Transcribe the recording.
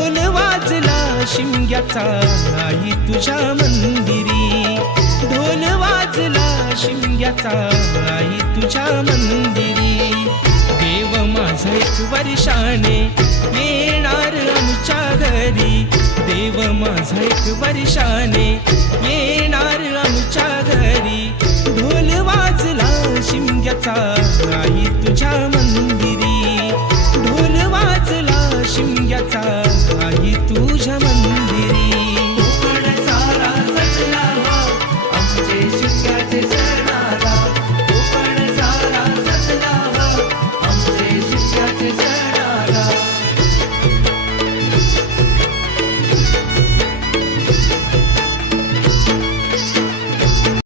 ढोल वाजला शिमग्याचा आई तुझ्या मंदिरी. ढोल वाजला शिमग्याचा आई तुझ्या मंदिरी. देव माझा एक वर्षाने येणार आमच्या घरी. देव माझा एक वर्षाने येणार आमच्या घरी. ढोल वाजला शिमग्याचा आई तुझ्या मंदिरी. तुझ्या मंदिरी. कोकण सारा सजनावा आमचे शिष्याचे सरणारा कोकण सारा सजनावा हो. आमचे शिष्याचे सर